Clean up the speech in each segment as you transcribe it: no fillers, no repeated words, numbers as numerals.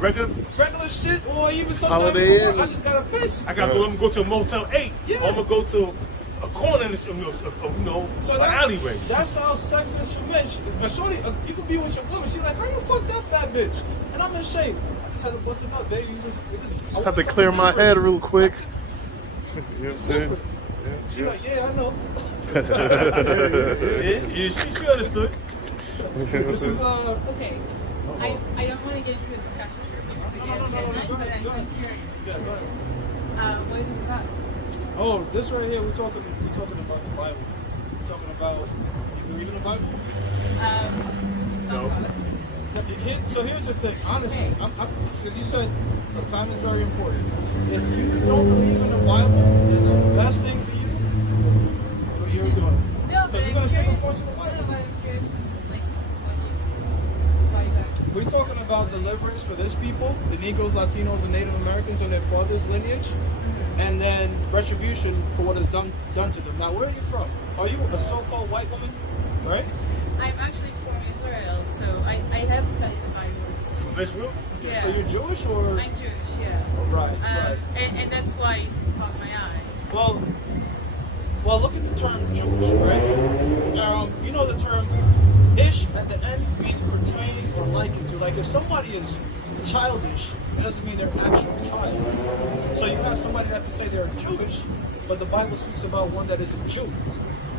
regular shit, or even sometimes Holiday Inn. I just gotta piss. I gotta go to a Motel 8. Yeah. Or I'm gonna go to a corner in the, an alleyway. That's how sex is for men. A shorty, you could be with your woman. She's like, how you fuck that fat bitch? And I'm in shape. I just had to bust him up, baby. You just I have to clear my head real quick. You know what I'm saying? She's like, yeah, I know. Yeah, she understood. This is Okay. I don't want to get into a discussion but I'm curious. Yeah, go ahead. What is this about? Oh, this right here, we're talking about the Bible. We're talking about, you reading the Bible? No. So here's the thing, honestly, because you said time is very important. If you don't believe in the Bible, the best thing for you, what you're doing. No, but you're going I'm to stick curious. with the Bible. No, but I'm curious, like, why you guys. We're talking about deliverance for this people, the Negroes, Latinos, and Native Americans and their father's lineage, and then retribution for what is done to them. Now, where are you from? Are you a so-called white woman, right? I'm actually from Israel, so I have studied the Bible. From Israel? Yeah. So you're Jewish, or? I'm Jewish, yeah. Right, right. And that's why it caught my eye. Well, look at the term Jewish, right? You know the term ish at the end means pertain or liken to. Like if somebody is childish, it doesn't mean they're actual child. So you have somebody that can say they're Jewish, but the Bible speaks about one that is a Jew.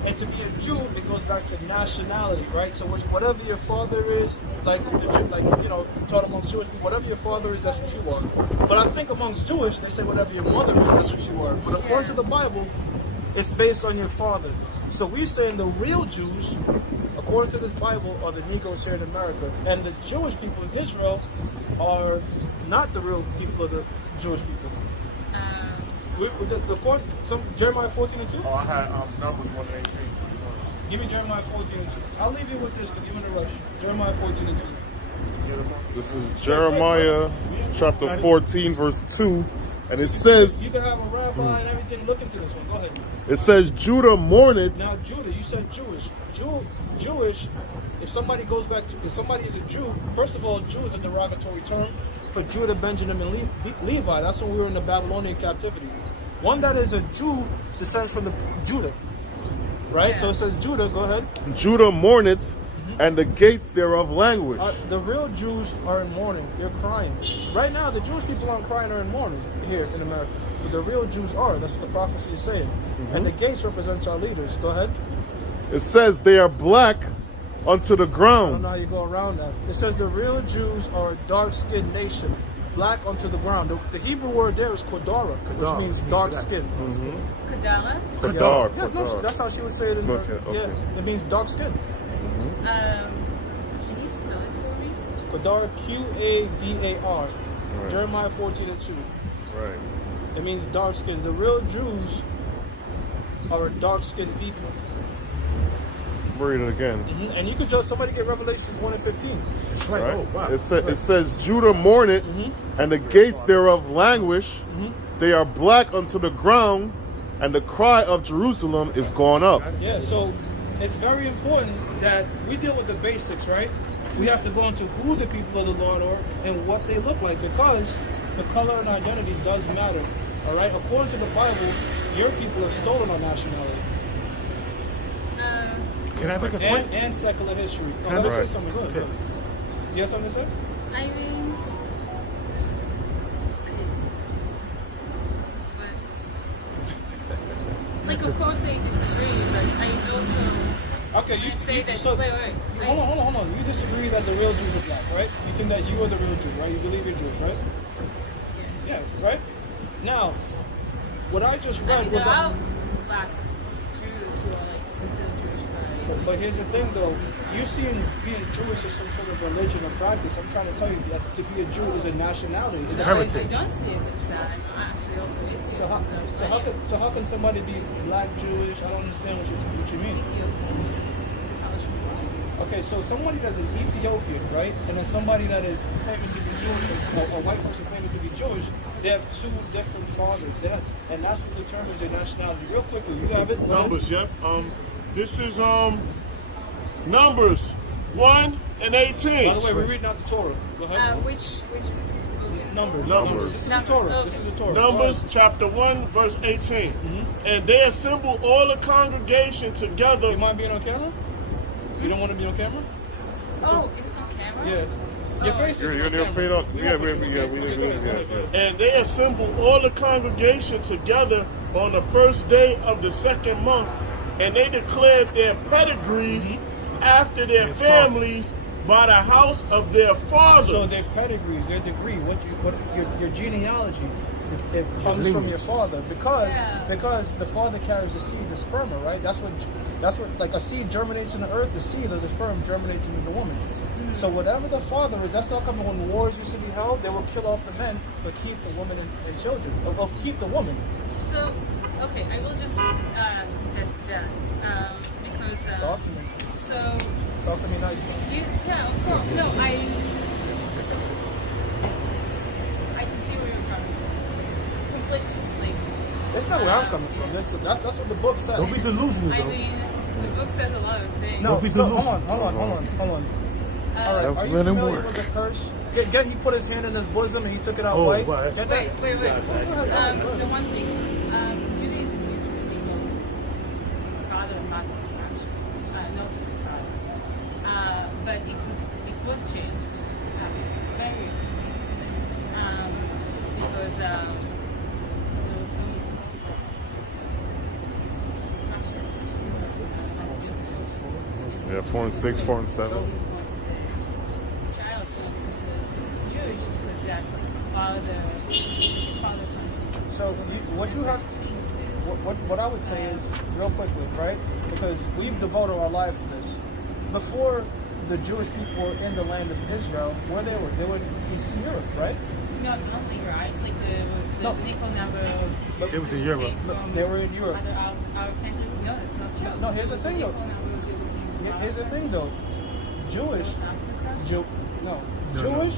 And to be a Jew, it goes back to nationality, right? So whatever your father is, taught amongst Jewish people, whatever your father is, that's what you are. But I think amongst Jewish, they say whatever your mother is, that's what you are. But according to the Bible, it's based on your father. So we're saying the real Jews, according to this Bible, are the Negroes here in America. And the Jewish people in Israel are not the real people of the Jewish people. Jeremiah 14:2? Oh, I had Numbers 1:18. Give me Jeremiah 14:2. I'll leave you with this because you're in a rush. Jeremiah 14:2. This is Jeremiah chapter 14, verse 2. And it says, You can have a rabbi and everything look into this one. Go ahead. it says, Judah mourneth. Now, Judah, you said Jewish. Jewish, if somebody goes back to, if somebody is a Jew, first of all, Jew is a derogatory term for Judah, Benjamin, and Levi. That's when we were in the Babylonian captivity. One that is a Jew descends from the Judah, right? Yeah. So it says Judah, go ahead. Judah mourneth, and the gates thereof languish. The real Jews are in mourning. They're crying. Right now, the Jewish people aren't crying or in mourning here in America. But the real Jews are. That's what the prophecy is saying. And the gates represents our leaders. Go ahead. It says they are black unto the I don't ground. know how you go around that. It says the real Jews are a dark-skinned nation, black unto the ground. The Hebrew word there is kodara, which means dark skin. Kadala? Kadar. Yeah, no, that's how she would say it in her. Okay. Yeah, it means dark skin. Can you spell it for me? Kodar, Qadar. Right. Jeremiah 14:2. Right. It means dark skin. The real Jews are a dark-skinned people. Read it again. And you could just, somebody get Revelations 1:15. That's right. Right? Oh, wow. It says, Judah mourneth, and the gates thereof languish. They are black unto the ground, and the cry of Jerusalem is gone up. Yeah, so it's very important that we deal with the basics, right? We have to go into who the people of the Lord are and what they look like, because the color and identity does matter. All right? According to the Bible, your people have stolen our nationality. Can I make a point? And secular history. Oh, Can I let's say Right. something good. Okay. You have something to say? I mean, like, of course I disagree, but I also Okay, you say that. so, wait. Hold on. You disagree that the real Jews are black, right? You think that you are the real Jew, right? You believe you're Jewish, right? Yeah, right? Now, what I just read I mean, was... there are black Jews who are like considered Jewish, right? But here's the thing, though. You're seeing being Jewish as some sort of religion or practice. I'm trying to tell you that to be a Jew is a nationality. It's No, not- heritage. I don't see it as that. I'm actually also atheist. So how can somebody be black Jewish? I don't understand what you mean. Ethiopian Jews. Okay, so somebody that's an Ethiopian, right, and then somebody that is claiming to be Jewish, or a white person claiming to be Jewish, they have two different fathers. And that's what determines their nationality. Real quickly, you have it. Numbers, yep. This is Numbers 1 and By 18. the way, we're reading out the Torah. Go ahead. Which Numbers. Numbers. This is Numbers, the Torah. okay. This is the Torah. Numbers chapter 1, verse 18. And they assembled all the congregation together. You mind being on camera? You don't want to be on camera? Oh, is it on camera? Yeah. Your face is You're on your camera. fade up. We Yeah, don't we put you yeah, on we camera. Okay, go ahead, go ahead. And they assembled all the congregation together on the first day of the second month. And they declared their pedigrees after their families by the house of their fathers. So their pedigrees, their degree, what your genealogy, it comes from your father because the father carries the seed, the sperma, right? That's what like a seed germinates in the earth, the seed of the sperm germinates in the woman. So whatever the father is, that's how come when wars used to be held, they will kill off the men but keep the women and children, or keep the woman. So, okay, I will just test that because. Talk to me. So. Talk to me nicely. Yeah, of course. No, I can see where you're coming from. Completely. That's not where I'm coming from. That's what the book says. Don't be delusional, I though. mean, the book says a lot of things. No, Don't be so delusional. hold on. All right, are you Let him familiar work. with the curse? He put his hand in his bosom and he took it out Oh, white. wow, that's- Get that? Wait. The one thing is, Judaism used to be both father and mother, actually. Not just the father. But it was changed, actually, very recently. Because there was some Yeah, 4 and 6, 4 and 7. So it was the child to Jewish because that's father country. So what you have, what I would say is real quickly, right? Because we've devoted our lives to this. Before the Jewish people were in the land of Israel, where they were in Eastern Europe, right? No, it's not really right. Like No. there's an equal number of It was in Europe. They were in Europe. Other our countries. No, it's not true. No, here's the There's thing, an though. equal number of Jews in Here's the thing, though. Jewish, No. Jewish.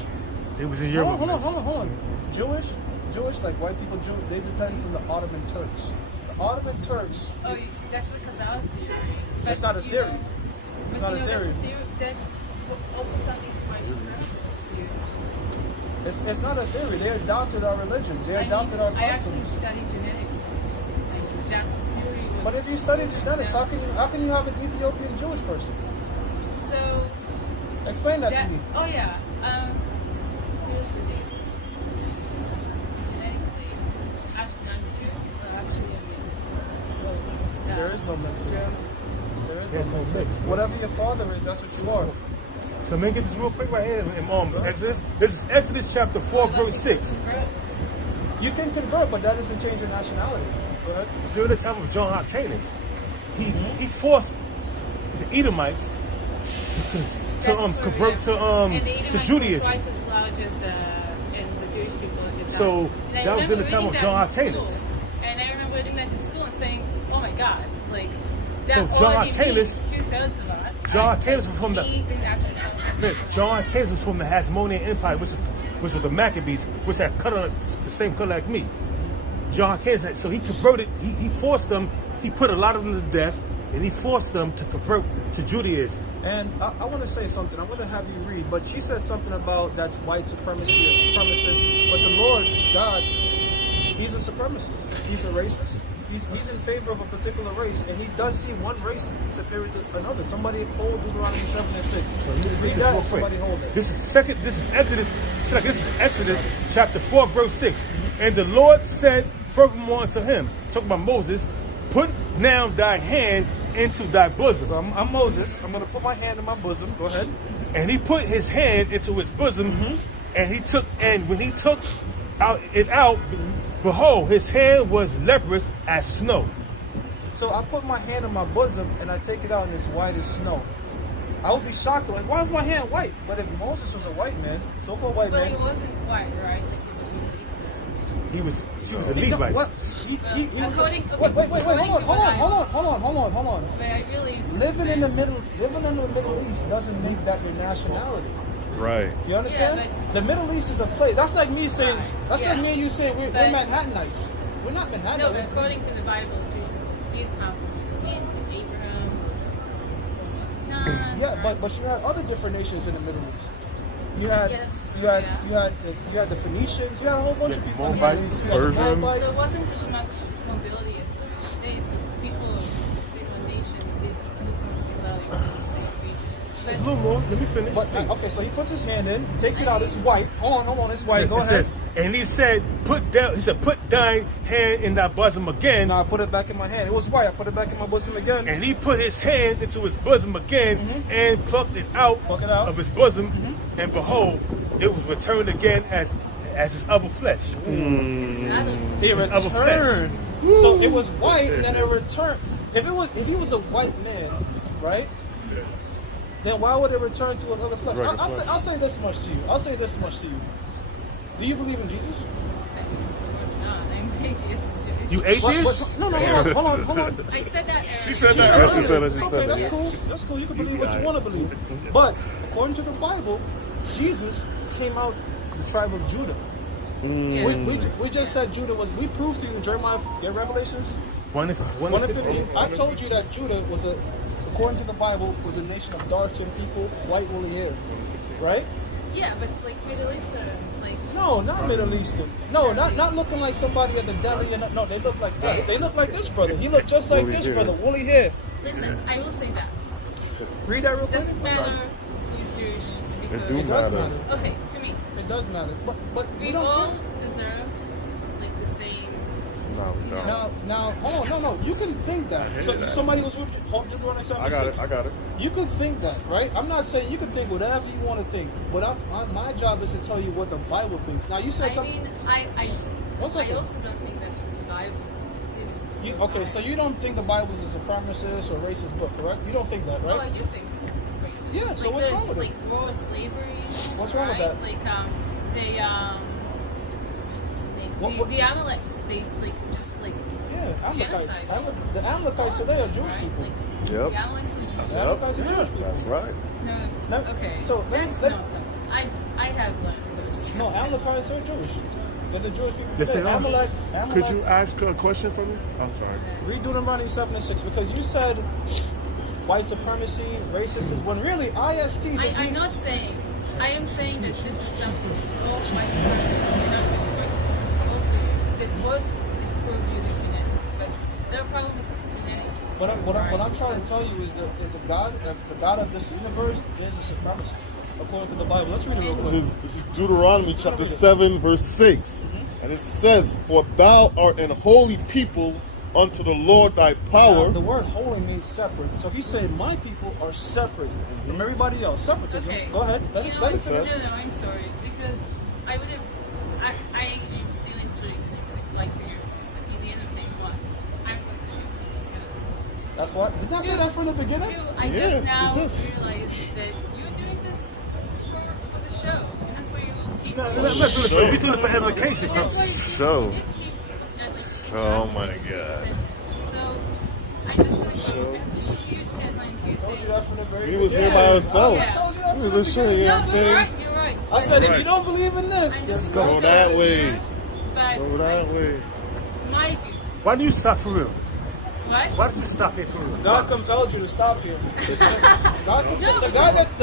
It was in Hold Europe. on, hold on. Jewish, like white people, they descended from the Ottoman Turks. The Ottoman Turks. Oh, that's the Khazar theory. That's But not a you theory. know- It's but not you a know, theory. That's also something white supremacists use. It's not a theory. They adopted our religion. They adopted our I actually customs. studied genetics. Like, that theory was. But if you study genetics, how can you have an Ethiopian Jewish person? So. Explain that to me. Oh yeah. Here's the thing. Genetically, Ashkenazi Jews are actually a mix. There is no mix. Germans. There is no mix. Whatever your father is, that's what you are. So make it just real quick right here in Exodus. This is Exodus chapter 4, verse 6. You can convert, but that doesn't change your nationality. Go ahead. During the time of John Hyrcanus, he forced the Edomites to convert to Judaism. Twice as large as the Jewish people at the time. So And I that was in the remember time of reading John that in Hyrcanus. school. And I remember reading that in school and saying, "Oh my God, like that So John already Hyrcanus- means 2/3 of us." John And Hyrcanus was from the- he didn't actually know. Yes, John Hyrcanus was from the Hasmonean Empire, which was the Maccabees, which had color the same color like me. John Hyrcanus, so he converted. He forced them. He put a lot of them to death, and he forced them to convert to Judaism. And I want to say something. I want to have you read. But she said something about that's white supremacy or supremacist. But the Lord, God, He's a supremacist. He's a racist. He's in favor of a particular race. And He does see one race superior to another. Somebody hold Deuteronomy 7 and 6. Read that and somebody hold it. This is Exodus chapter 4, verse 6. And the Lord said furthermore unto him, talking about Moses, put now thy hand into thy bosom. So I'm Moses. I'm going to put my hand in my bosom. Go ahead. And he put his hand into his bosom, and when he took it out, behold, his hand was leprous as snow. So I put my hand in my bosom and I take it out and it's white as snow. I would be shocked, like, why is my hand white? But if Moses was a white man, so-called white Well, man, he wasn't white, right? Like he was Middle Eastern. She was a Levite. What? He was According- wait, according to what I- hold on. But I really Living in the Middle East doesn't make that your nationality. Right. You understand? Yeah, but- the Middle East is a place. That's like me saying. That's Yeah. like me and you saying we're But- Manhattanites. We're not Manhattanites. No, but according to the Bible, Jews come from the Middle East, and Abraham was from Yeah, but you had other different nations in the Middle East. You had you had the Phoenicians. You had a whole bunch of people. in the Middle Moabites, East. You had the Persians. Moabites. So it wasn't as much mobility as there is. People of similar nations did look more similarly within the same region. There's a little more. Let me finish. But please. okay, so he puts his hand in, takes it out. It's white. Hold on, it's white. Go It ahead. says, and he said, put thine hand in thy bosom again. Now I put it back in my hand. It was white. I put it back in my bosom again. And he put his hand into his bosom again and plucked it out, Pluck it out. of his bosom, and behold, it was returned again as his other flesh. It other flesh. returned. So it was white, and then it returned. If he was a white man, right? Then why would it return to another flesh? I'll say this much to you. Do you believe in Jesus? It's not. I'm atheist. You atheist? No, hold on. I said that. She said She that. said She said it. it. She Okay, said that's it. cool. That's cool. You can believe what you want to believe. But according to the Bible, Jesus came out the tribe of Judah. We just said Judah was. We proved to you in Jeremiah. Get Revelations 1 1 and 15. I told you that Judah was according to the Bible, was a nation of dark-skinned people, white woolly hair, right? Yeah, but it's like Middle Eastern, like. No, not Middle Eastern. No, not looking like somebody at the deli. No, they look like this. They look like this brother. He looked just like this brother, woolly hair. Listen, I will say that. Read that real It quick. doesn't matter who's Jewish It because. do It does matter. matter. Okay, to me, It does matter. But we we don't all care. deserve like the same. No, we You don't. Now, hold on, no. You can think that. So somebody was with Deuteronomy 7 I got it. 6. I got it. You can think that, right? I'm not saying you can think whatever you want to think, but my job is to tell you what the Bible thinks. Now you said I something. mean, One I second. also don't think that's reliable. Okay, so you don't think the Bible is a supremacist or racist book, correct? You don't think that, Oh, I right? do think it's racist. Yeah, so like, what's there's, wrong with it? like raw slavery. What's wrong with right? that? Like they what's the name? What- The Amalekites, they like just like Yeah, Amalekites. genocide. The Amalekites today are Jewish right? people. Like Yep. the Amalekites are Jewish. The Amalekites are Jewish people. That's right. No, No, okay. so let me- that's let- not something. I have learned this. No, Amalekites are Jewish. They're the Jewish people. Yes, today. they are. Amalek, Could you ask a question for me? I'm sorry. read Deuteronomy 7 and 6 because you said white supremacy, racist, when really IST just I'm means. not saying. I am saying that this is something all white supremacists and other white supremacists also use. That was explored using genetics, but there are problems with genetics. What I'm trying to tell you is the God of this universe is a supremacist according to the Bible. Let's read it real This quick. is Deuteronomy chapter 7, verse 6. And it says, For thou art an holy people unto the Lord thy power. The word holy means separate. So he's saying my people are separate from everybody else. Separatism. Okay. Go ahead. Let You it know, finish. no, I'm sorry because I would have. I am still intrigued. Like to hear at the end of day one, I'm going to shoot something. That's what. Did I say that from the beginning? Two, I Yeah, just now it does. realized that you're doing this for the show, and that's why you keep. No, we're doing it for edification, But bro. that's why you keep. Show. You did keep Oh my God. So I just want to go. Huge deadline I told you Tuesday. that from the very He was here beginning. by himself. Yeah. I told you that He from was the a shame, you beginning. know No, what I'm you're saying? right. You're right. I said if Right. you don't believe in this, I'm then just go Go that way. But Go that way. my view. Why do you stop for real? What? Why did you stop here for real? God compelled you to stop here. The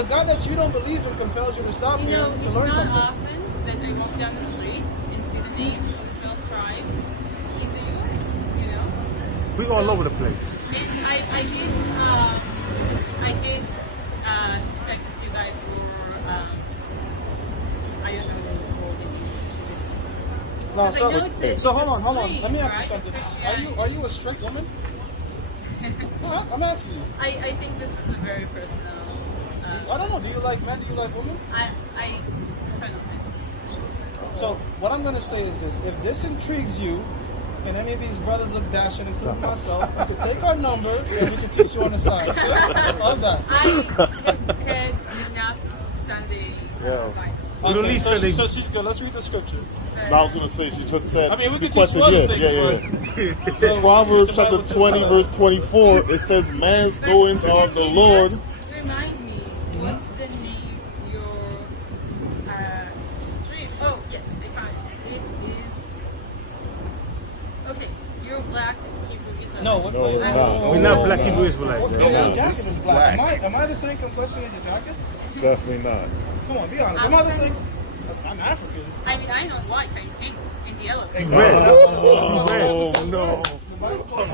guy that you don't believe in compelled you to stop You here know, to it's learn not something. often that I walk down the street and see the names of the 12 tribes in the U.S., you know? We all over the place. And I did suspect that you guys were, I don't know, more than you. No, Because I know it's so a hold on. stream, Let me ask you right, something. of Christianity. Are you a strict woman? No, I'm asking you. I think this is a very personal. I don't know. Do you like men? Do you like women? I prefer not myself. So what I'm gonna say is this: if this intrigues you, and any of these brothers look dashing, including myself, you can take our number and we can teach you on the side. How's that? I had enough Sunday Yeah. Bible. We don't need Sunday. So she's good. Let's read the scripture. No, I was gonna say she just said. I mean, we can requested, teach you other yeah, things, yeah. So Proverbs It's a chapter Bible 20, too. verse 24, it says, "Man's goings are of the Lord." Just remind me, what's the name of your stream? Oh, yes, I found it. It is. Okay, you're black Hebrew Israelite. No, what, No, we're not. We're not black Hebrew Israelites. Your No, jacket this is is black. black. Am I the same complexion as your jacket? Definitely not. Come on, be honest. Am I the same? I'm African. I mean, I know white, I'm pink, and yellow. You red. Oh no.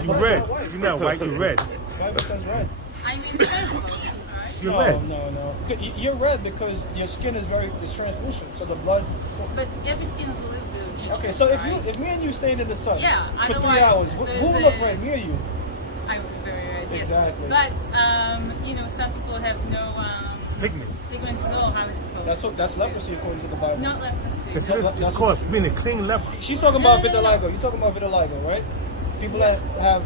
You red. You're not white. You red. Bible says red. I mean, it's kind of both, alright? You're No, red. no. You're red because your skin is translucent, so the blood. But every skin is a little bit. Okay, so alright? if me and you stand in the sun Yeah, I for know 3 why hours, who there's will a- look red, me or you? I would be very red, yes. Exactly. But, you know, some people have no Pigment. pigments at all. How is it supposed? That's leprosy according to the Bible. Not leprosy. It's called being a clean leper. She's talking about vitiligo. You're talking about vitiligo, right? People that have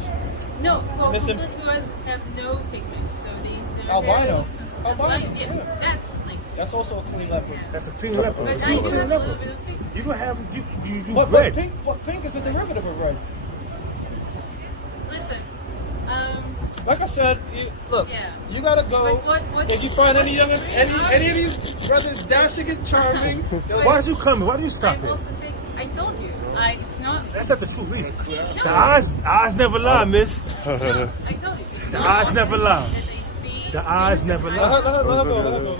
No, well, Listen. people who have no pigments, so they're Albino. very just Albino, yeah. yeah. That's like, that's also a clean leper. yeah. That's a clean leper. But You I do a clean have a little leper. bit of pigment. You don't have you But red. pink is a derivative of red. Listen, Like I said, look, Yeah. you gotta go. But what- if you find any of these brothers dashing and charming, Why did you come? Why did you stop I here? also take. I told you, it's not. That's not the true reason. No. The eyes never lie, miss. No, I told you. It's The not eyes never lie. that they see. The eyes never let lie. her go.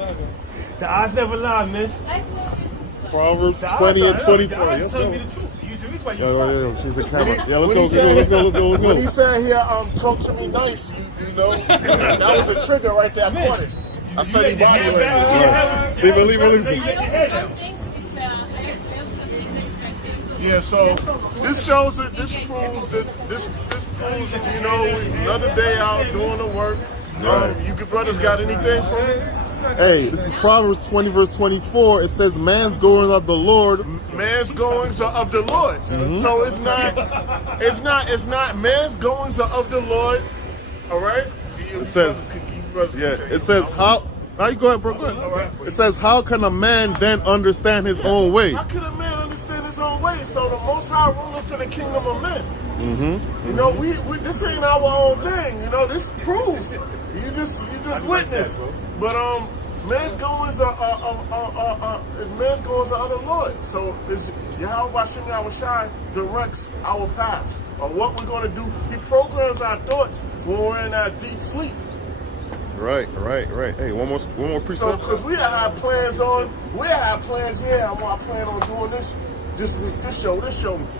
The eyes never lie, miss. I will use Proverbs The eyes 20 and are- 24. The eyes Let's telling go. me the truth. You the reason why you Yeah, stopped. she's a camera. Yeah, let's When go, he said- let's go. When he said here, talk to me nice, you know, that was a trigger right there. I caught it. I study body language. Leave it. I also don't think it's. I also don't think it's effective. Yeah, so this shows that this proves that you know, another day out doing the work. You good brothers got anything for me? Hey, this is Proverbs 20 verse 24. It says, "Man's goings of the Lord." Man's goings are of the Lord. So it's not man's goings are of the Lord. All right. See, It says, yeah. It says how. Now you go ahead, bro. Go ahead. It says, "How can a man then understand his own way?" How can a man understand his own way? So the Most High ruleth in the kingdom of men. You know, we this ain't our own thing. You know, this proves it. You just witness. But man's goings are of the Lord. So it's Yahweh Shem Yahweh Shai directs our paths or what we're gonna do. He programs our thoughts when we're in our deep sleep. Right. Hey, one more So, precept. because we had plans yeah, I plan on doing this week, this show,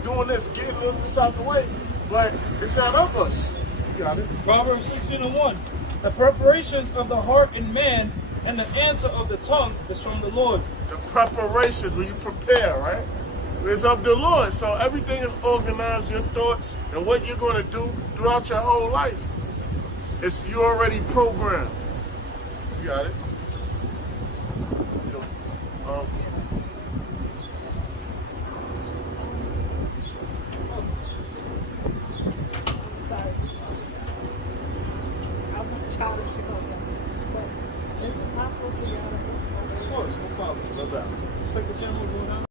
doing this, getting this out the way. But it's not of us. You got it. Proverbs 16:1. The preparations of the heart in man and the answer of the tongue is from the Lord. The preparations, when you prepare, right? It's of the Lord. So everything is organized, your thoughts and what you're going to do throughout your whole life. You already programmed. You got it. Sorry. I want to try to pick up that. But is it possible for y'all to Of course, no problem. No doubt. Let's take the gym, we'll go down.